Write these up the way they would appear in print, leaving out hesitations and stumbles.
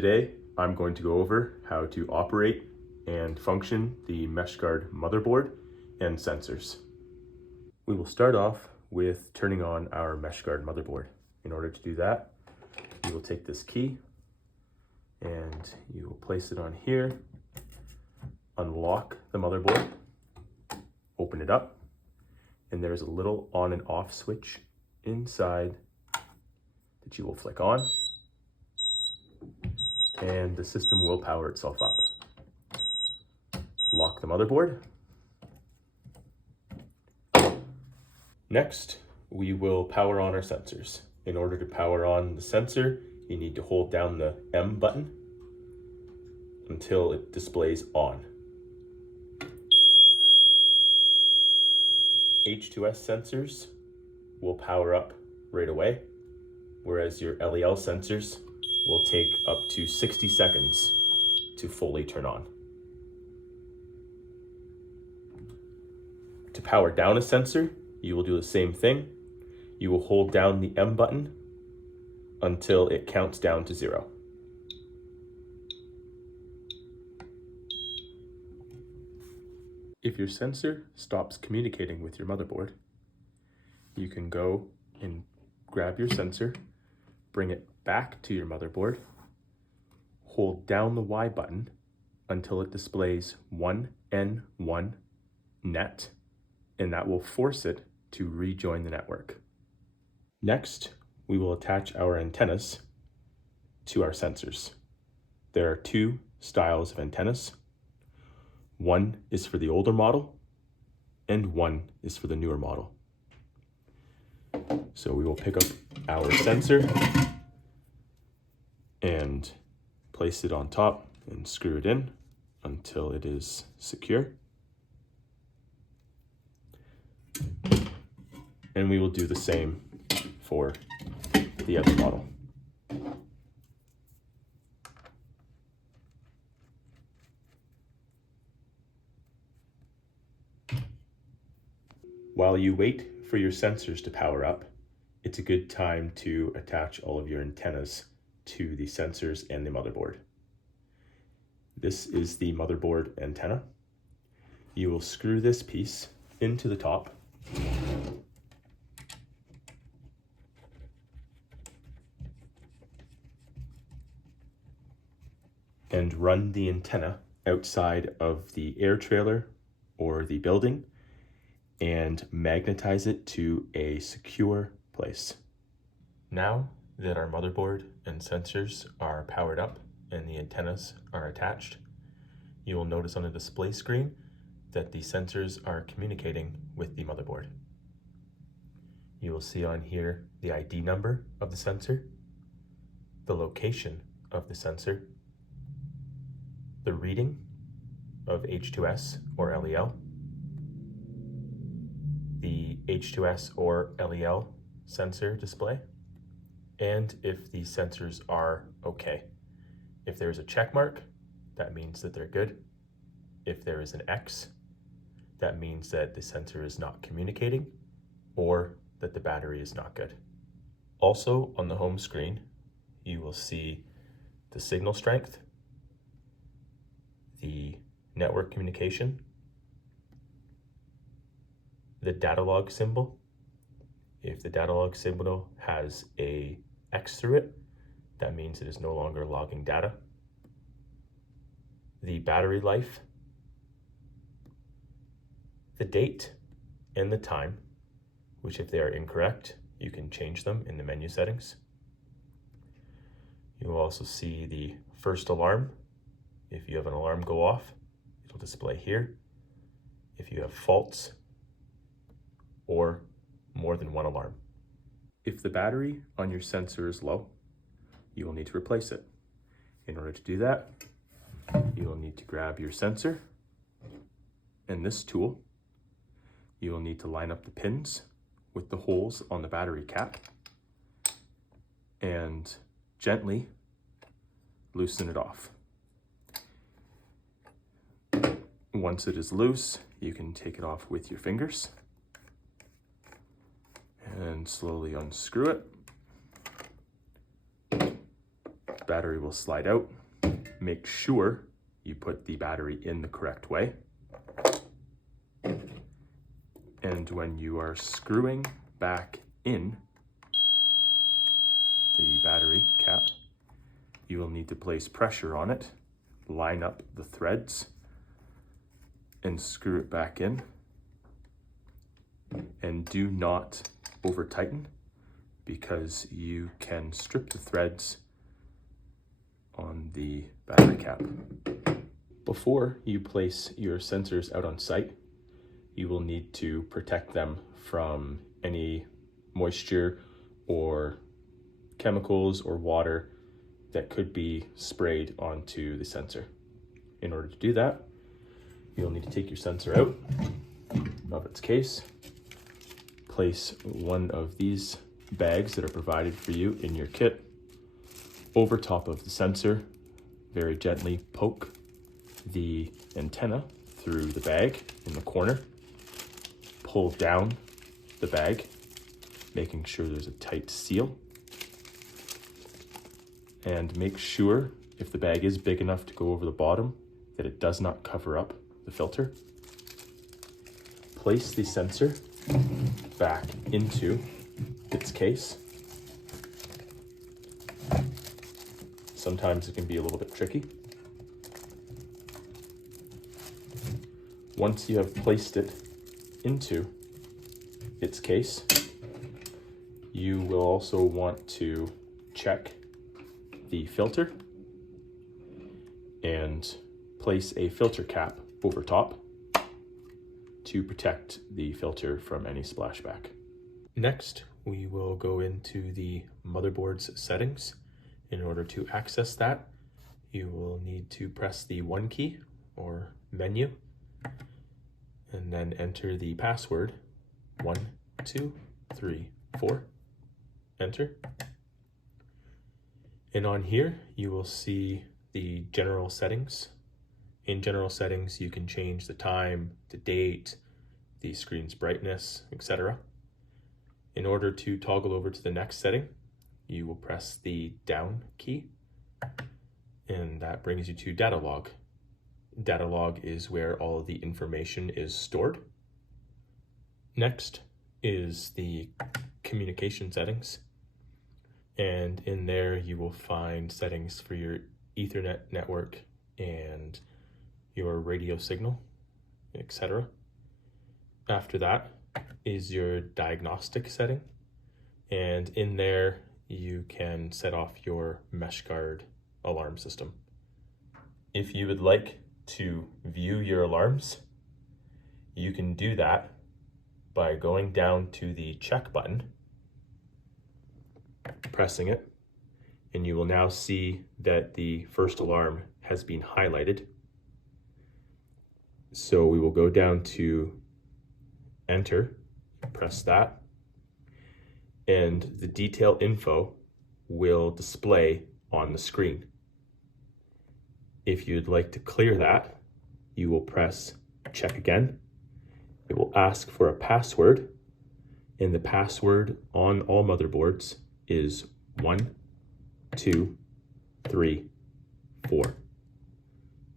Today, I'm going to go over how to operate and function the Meshguard motherboard and sensors. We will start off with turning on our Meshguard motherboard. In order to do that, you will take this key and you will place it on here, unlock the motherboard, open it up, and there's a little on and off switch inside that you will flick on, and the system will power itself up. Lock the motherboard. Next, we will power on our sensors. In order to power on the sensor, you need to hold down the M button until it displays on. H2S sensors will power up right away, whereas your LEL sensors will take up to 60 seconds to fully turn on. To power down a sensor, you will do the same thing. You will hold down the M button until it counts down to 0. If your sensor stops communicating with your motherboard, you can go and grab your sensor, bring it back to your motherboard, hold down the Y button until it displays 1N1 net, and that will force it to rejoin the network. Next, we will attach our antennas to our sensors. There are two styles of antennas. One is for the older model, and one is for the newer model. So we will pick up our sensor and place it on top and screw it in until it is secure. And we will do the same for the other model. While you wait for your sensors to power up, it's a good time to attach all of your antennas to the sensors and the motherboard. This is the motherboard antenna. You will screw this piece into the top and run the antenna outside of the air trailer or the building and magnetize it to a secure place. Now that our motherboard and sensors are powered up and the antennas are attached, you will notice on the display screen that the sensors are communicating with the motherboard. You will see on here the ID number of the sensor, the location of the sensor, the reading of H2S or LEL, the H2S or LEL sensor display, and if the sensors are okay. If there's a check mark, that means that they're good. If there is an X, that means that the sensor is not communicating or that the battery is not good. Also on the home screen, you will see the signal strength, the network communication, the Datalog symbol. If the Datalog symbol has a X through it, that means it is no longer logging data. The battery life, the date, and the time, which if they are incorrect, you can change them in the menu settings. You will also see the first alarm. If you have an alarm go off, it'll display here. If you have faults or more than one alarm. If the battery on your sensor is low, you will need to replace it. In order to do that, you will need to grab your sensor and this tool. You will need to line up the pins with the holes on the battery cap and gently loosen it off. Once it is loose, you can take it off with your fingers and slowly unscrew it. battery will slide out. Make sure you put the battery in the correct way. And when you are screwing back in the battery cap, you will need to place pressure on it, line up the threads, and screw it back in. And do not over tighten, because you can strip the threads on the battery cap. Before you place your sensors out on site, you will need to protect them from any moisture or chemicals or water that could be sprayed onto the sensor. In order to do that, you'll need to take your sensor out of its case, place one of these bags that are provided for you in your kit over top of the sensor. Very gently poke the antenna through the bag in the corner. Pull down the bag, making sure there's a tight seal. And make sure, if the bag is big enough to go over the bottom, that it does not cover up the filter. Place the sensor back into its case. Sometimes it can be a little bit tricky. Once you have placed it into its case, you will also want to check the filter and place a filter cap over top to protect the filter from any splashback. Next, we will go into the motherboard's settings. In order to access that, you will need to press the 1 key or menu and then enter the password 1, 2, 3, 4. Enter. And on here, you will see the general settings. In general settings, you can change the time, the date, the screen's brightness, etc. In order to toggle over to the next setting, you will press the down key, and that brings you to Datalog. Datalog is where all of the information is stored. Next is the communication settings, and in there you will find settings for your Ethernet network and your radio signal, etc. After that is your diagnostic setting, and in there you can set off your Meshguard alarm system. If you would like to view your alarms, you can do that by going down to the check button, pressing it, and you will now see that the first alarm has been highlighted. So we will go down to enter, press that, and the detail info will display on the screen. If you'd like to clear that, you will press check again. It will ask for a password, and the password on all motherboards is 1, 2, 3, 4.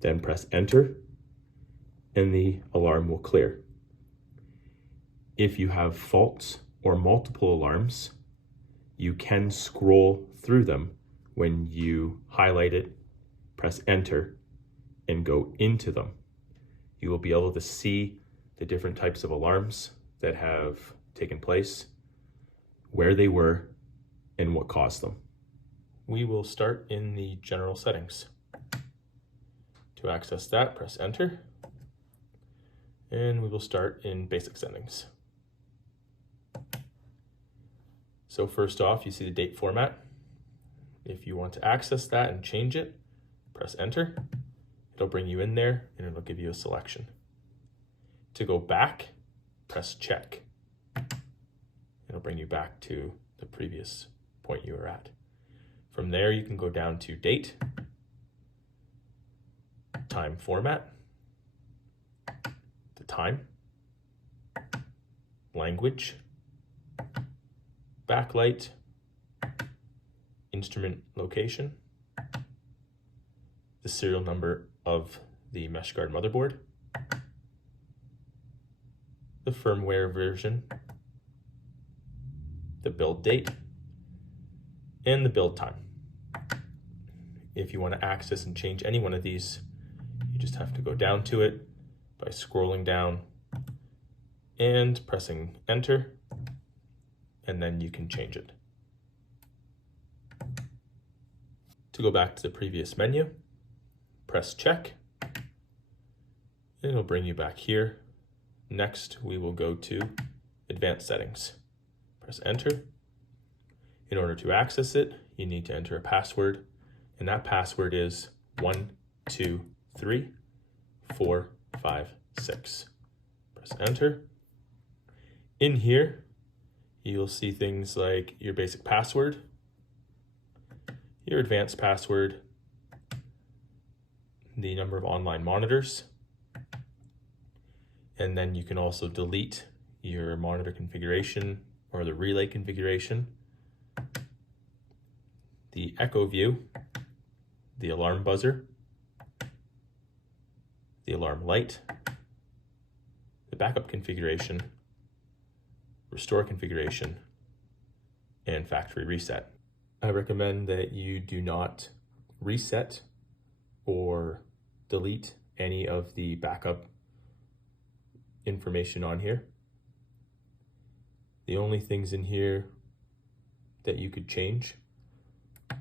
Then press enter, and the alarm will clear. If you have faults or multiple alarms, you can scroll through them when you highlight it, press enter, and go into them. You will be able to see the different types of alarms that have taken place, where they were, and what caused them. We will start in the general settings. To access that, press enter, and we will start in basic settings. So first off, you see the date format. If you want to access that and change it, press enter. It'll bring you in there and it'll give you a selection. To go back, press check. It'll bring you back to the previous point you were at. From there, you can go down to date, time format, the time, language, backlight, instrument location, the serial number of the Meshguard motherboard, the firmware version, the build date, and the build time. If you want to access and change any one of these, you just have to go down to it by scrolling down and pressing enter, and then you can change it. To go back to the previous menu, press check, and it'll bring you back here. Next, we will go to advanced settings. Press enter. In order to access it, you need to enter a password, and that password is 1, 2, 3, 4, 5, 6. Press enter. In here, you'll see things like your basic password, your advanced password, the number of online monitors, and then you can also delete your monitor configuration or the relay configuration, the echo view, the alarm buzzer, the alarm light, the backup configuration, restore configuration, and factory reset. I recommend that you do not reset or delete any of the backup information on here. The only things in here that you could change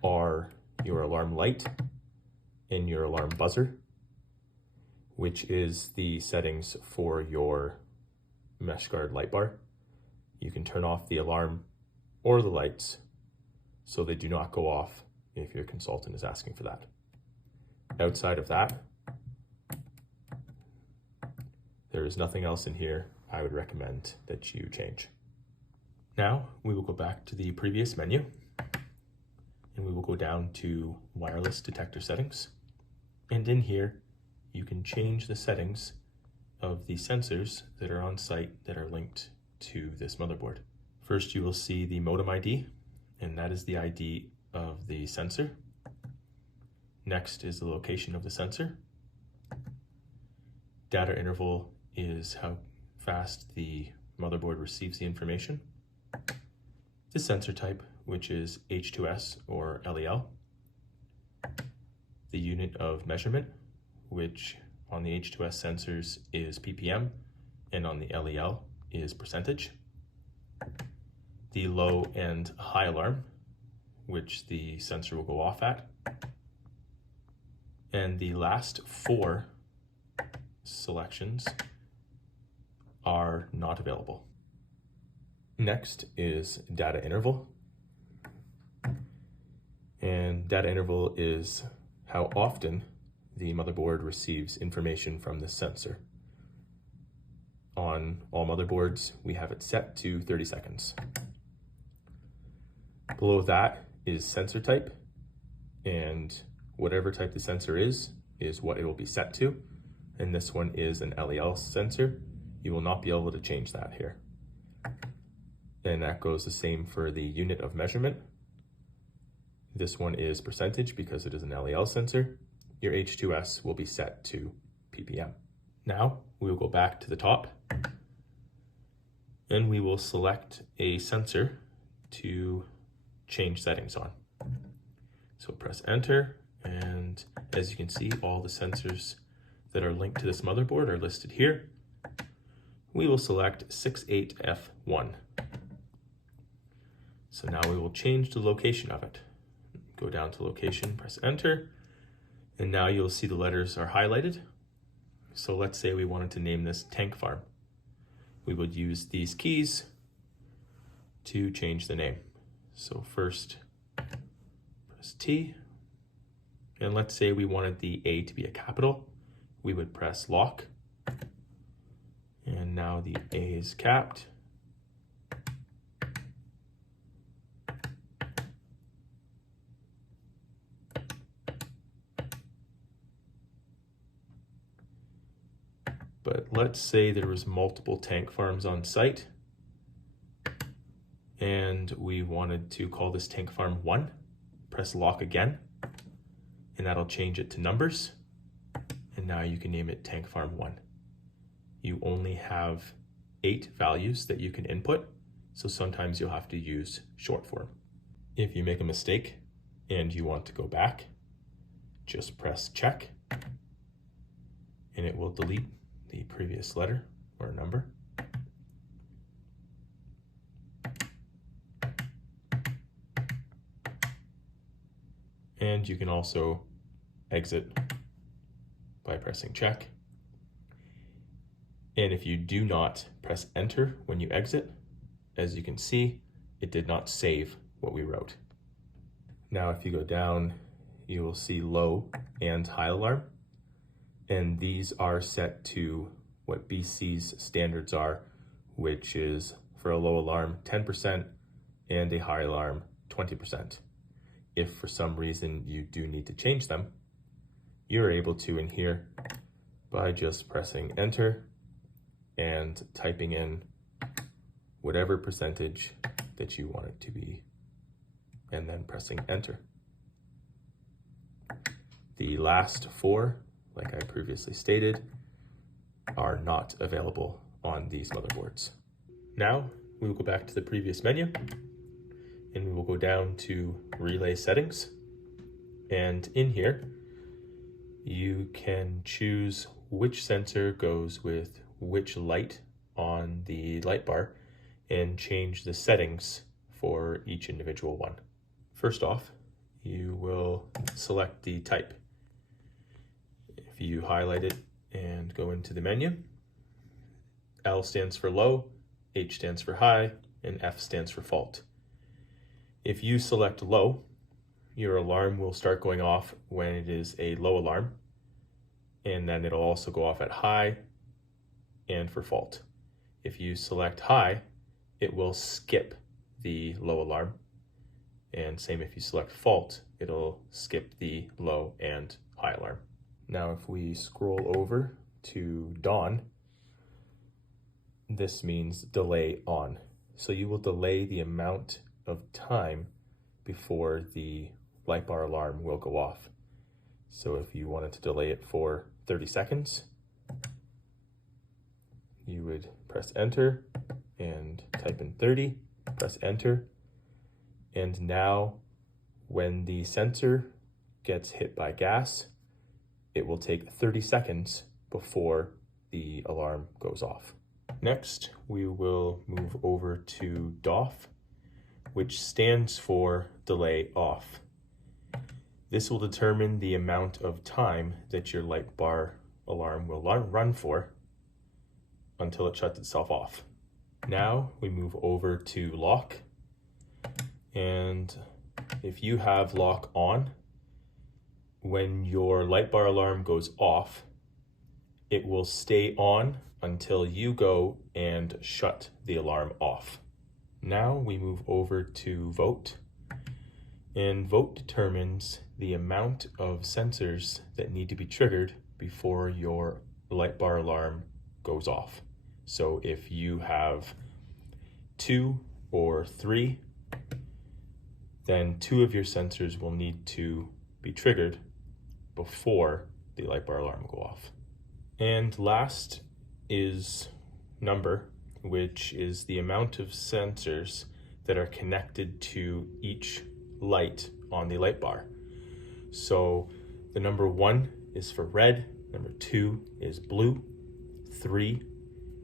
are your alarm light and your alarm buzzer, which is the settings for your Meshguard light bar. You can turn off the alarm or the lights so they do not go off if your consultant is asking for that. Outside of that, there is nothing else in here I would recommend that you change. Now we will go back to the previous menu and we will go down to wireless detector settings. And in here, you can change the settings of the sensors that are on site that are linked to this motherboard. First, you will see the modem ID, and that is the ID of the sensor. Next is the location of the sensor. Data interval is how fast the motherboard receives the information. The sensor type, which is H2S or LEL. The unit of measurement, which on the H2S sensors is ppm, and on the LEL is percentage. The low and high alarm, which the sensor will go off at. And the last 4 selections are not available. Next is data interval. And data interval is how often the motherboard receives information from the sensor. On all motherboards, we have it set to 30 seconds. Below that is sensor type, and whatever type the sensor is what it will be set to. And this one is an LEL sensor. You will not be able to change that here. And that goes the same for the unit of measurement. This one is percentage because it is an LEL sensor. Your H2S will be set to ppm. Now we will go back to the top and we will select a sensor to change settings on. So press enter, and as you can see, all the sensors that are linked to this motherboard are listed here. We will select 68F1. So now we will change the location of it. Go down to location, press enter, and now you'll see the letters are highlighted. So let's say we wanted to name this Tank Farm. We would use these keys to change the name. So first, press T, and let's say we wanted the A to be a capital. We would press lock, and now the A is capped. But let's say there was multiple tank farms on site and we wanted to call this tank farm 1. Press lock again, and that'll change it to numbers. And now you can name it Tank Farm 1. You only have 8 values that you can input, so sometimes you'll have to use short form. If you make a mistake and you want to go back, just press check, and it will delete the previous letter or number. And you can also exit by pressing check. And if you do not press enter when you exit, as you can see, it did not save what we wrote. Now, if you go down, you will see low and high alarm. And these are set to what BC's standards are, which is for a low alarm 10% and a high alarm 20%. If for some reason you do need to change them, you're able to in here by just pressing enter and typing in whatever percentage that you want it to be, and then pressing enter. The last 4, like I previously stated, are not available on these motherboards. Now we will go back to the previous menu, and we will go down to relay settings. And in here, you can choose which sensor goes with which light on the light bar and change the settings for each individual one. First off, you will select the type. If you highlight it and go into the menu, L stands for low, H stands for high, and F stands for fault. If you select low, your alarm will start going off when it is a low alarm, and then it'll also go off at high and for fault. If you select high, it will skip the low alarm, and same if you select fault, it'll skip the low and high alarm. Now if we scroll over to dawn, this means delay on. So you will delay the amount of time before the light bar alarm will go off. So if you wanted to delay it for 30 seconds, you would press enter and type in 30, press enter, and now when the sensor gets hit by gas, it will take 30 seconds before the alarm goes off. Next, we will move over to DOFF, which stands for delay off. This will determine the amount of time that your light bar alarm will run for until it shuts itself off. Now we move over to lock, and if you have lock on, when your light bar alarm goes off, it will stay on until you go and shut the alarm off. Now we move over to vote, and vote determines the amount of sensors that need to be triggered before your light bar alarm goes off. So if you have 2 or 3, then 2 of your sensors will need to be triggered before the light bar alarm will go off. And last is number, which is the amount of sensors that are connected to each light on the light bar. So the number 1 is for red, number 2 is blue, 3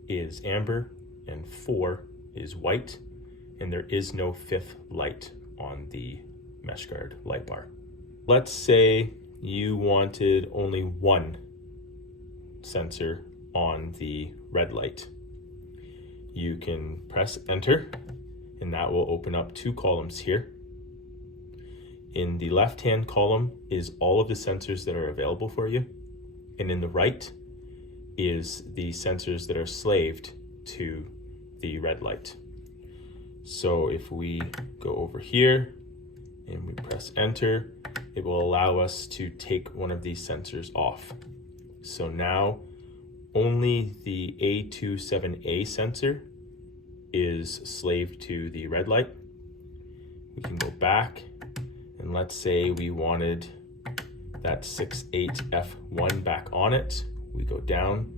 is amber, and 4 is white, and there is no 5th light on the Meshguard light bar. Let's say you wanted only 1 sensor on the red light. You can press enter, and that will open up 2 columns here. In the left-hand column is all of the sensors that are available for you, and in the right is the sensors that are slaved to the red light. So if we go over here and we press enter, it will allow us to take one of these sensors off. So now only the A27A sensor is slaved to the red light. We can go back, and let's say we wanted that 68F1 back on it. We go down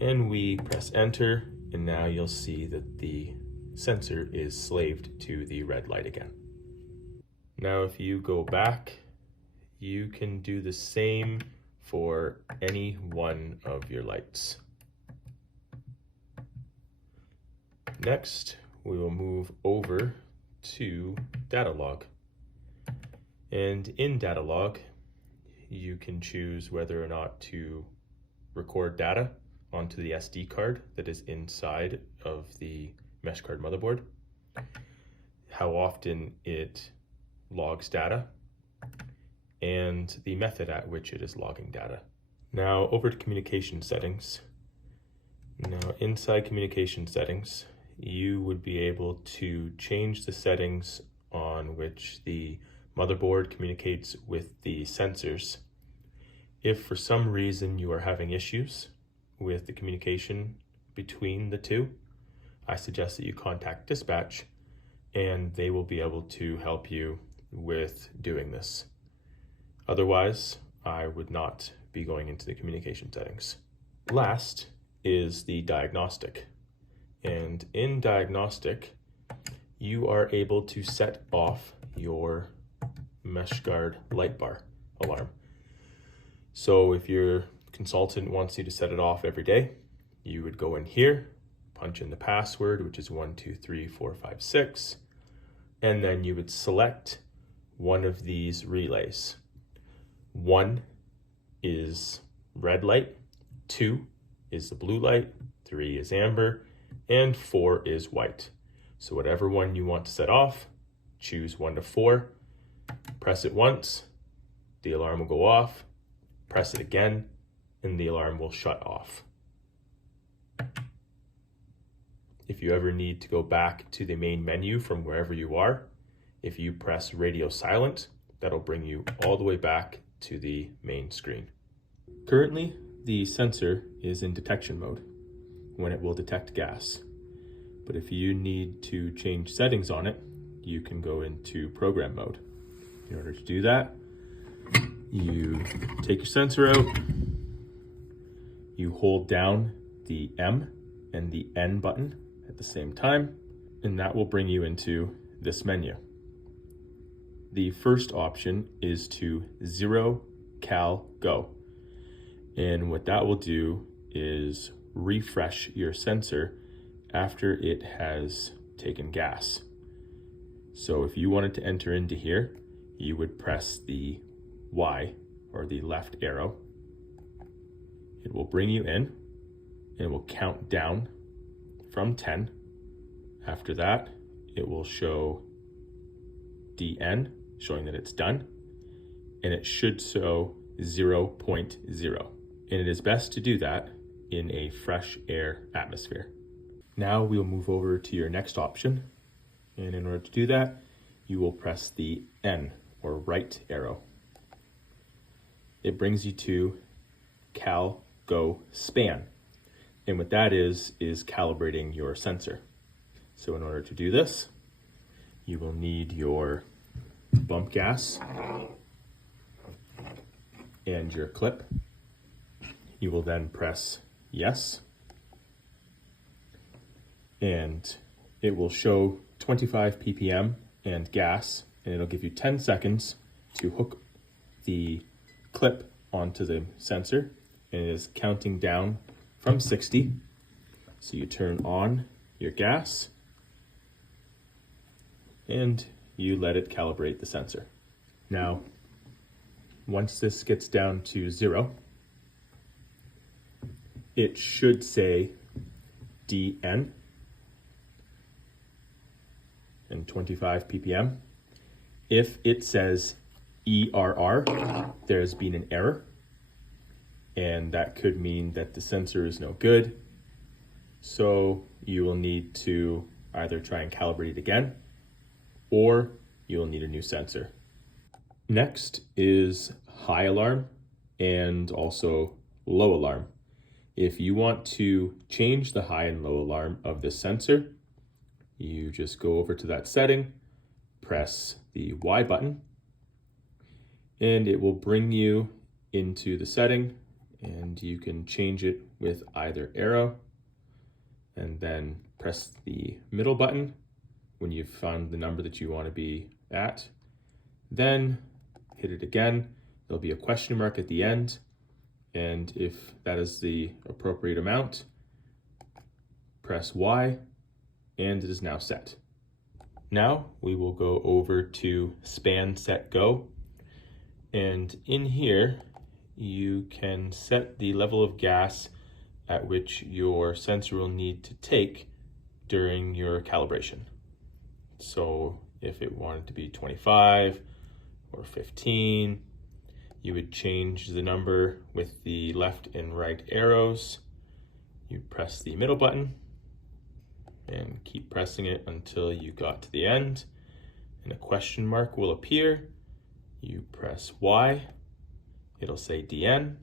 and we press enter, and now you'll see that the sensor is slaved to the red light again. Now if you go back, you can do the same for any one of your lights. Next, we will move over to Datalog. And in Datalog, you can choose whether or not to record data onto the SD card that is inside of the Meshguard motherboard, how often it logs data, and the method at which it is logging data. Now over to communication settings. Now inside communication settings, you would be able to change the settings on which the motherboard communicates with the sensors. If for some reason you are having issues with the communication between the two, I suggest that you contact dispatch and they will be able to help you with doing this. Otherwise, I would not be going into the communication settings. Last is the diagnostic. And in diagnostic, you are able to set off your Meshguard lightbar alarm. So if your consultant wants you to set it off every day, you would go in here, punch in the password, which is 123456, and then you would select one of these relays. 1 is red light, 2 is the blue light, 3 is amber, and 4 is white. So whatever one you want to set off, choose 1 to 4, press it once, the alarm will go off, press it again, and the alarm will shut off. If you ever need to go back to the main menu from wherever you are, if you press radio silent, that'll bring you all the way back to the main screen. Currently, the sensor is in detection mode when it will detect gas. But if you need to change settings on it, you can go into program mode. In order to do that, you take your sensor out, you hold down the M and the N button at the same time, and that will bring you into this menu. The first option is to 0 cal go. And what that will do is refresh your sensor after it has taken gas. So if you wanted to enter into here, you would press the Y or the left arrow. It will bring you in and it will count down from 10. After that, it will show DN, showing that it's done, and it should show 0.0. And it is best to do that in a fresh air atmosphere. Now we'll move over to your next option. And in order to do that, you will press the N or right arrow. It brings you to cal go span. And what that is calibrating your sensor. So in order to do this, you will need your bump gas and your clip. You will then press yes, and it will show 25 ppm and gas, and it'll give you 10 seconds to hook the clip onto the sensor, and it is counting down from 60. So you turn on your gas and you let it calibrate the sensor. Now, once this gets down to 0, it should say DN and 25 ppm. If it says ERR, there's been an error, and that could mean that the sensor is no good. So you will need to either try and calibrate it again, or you will need a new sensor. Next is high alarm and also low alarm. If you want to change the high and low alarm of the sensor, you just go over to that setting, press the Y button, and it will bring you into the setting, and you can change it with either arrow, and then press the middle button when you've found the number that you want to be at. Then hit it again. There'll be a question mark at the end, and if that is the appropriate amount, press Y, and it is now set. Now we will go over to Span Set Go, and in here you can set the level of gas at which your sensor will need to take during your calibration. So if it wanted to be 25 or 15, you would change the number with the left and right arrows. You press the middle button and keep pressing it until you got to the end, and a question mark will appear. You press Y, it'll say DN,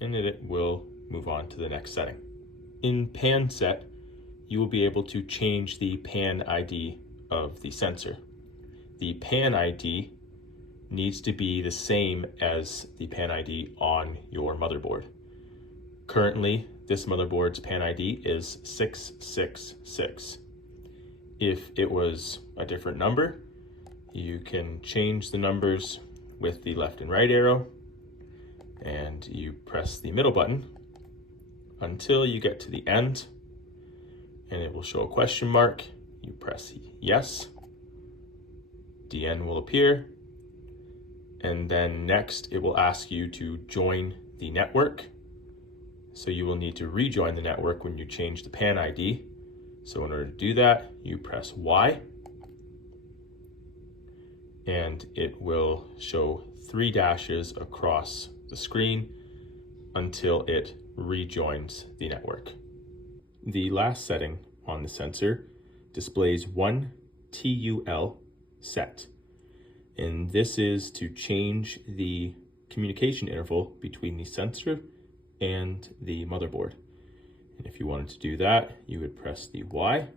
and it will move on to the next setting. In Pan Set, you will be able to change the pan ID of the sensor. The pan ID needs to be the same as the pan ID on your motherboard. Currently, this motherboard's pan ID is 666. If it was a different number, you can change the numbers with the left and right arrow, and you press the middle button until you get to the end, and it will show a question mark. You press yes, DN will appear, and then next it will ask you to join the network. So you will need to rejoin the network when you change the pan ID. So in order to do that, you press Y, and it will show 3 dashes across the screen until it rejoins the network. The last setting on the sensor displays 1 TUL set, and this is to change the communication interval between the sensor and the motherboard. And if you wanted to do that, you would press the Y.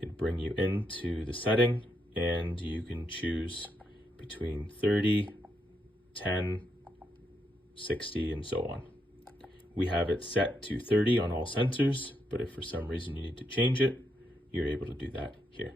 It'd bring you into the setting, and you can choose between 30, 10, 60, and so on. We have it set to 30 on all sensors, but if for some reason you need to change it, you're able to do that here.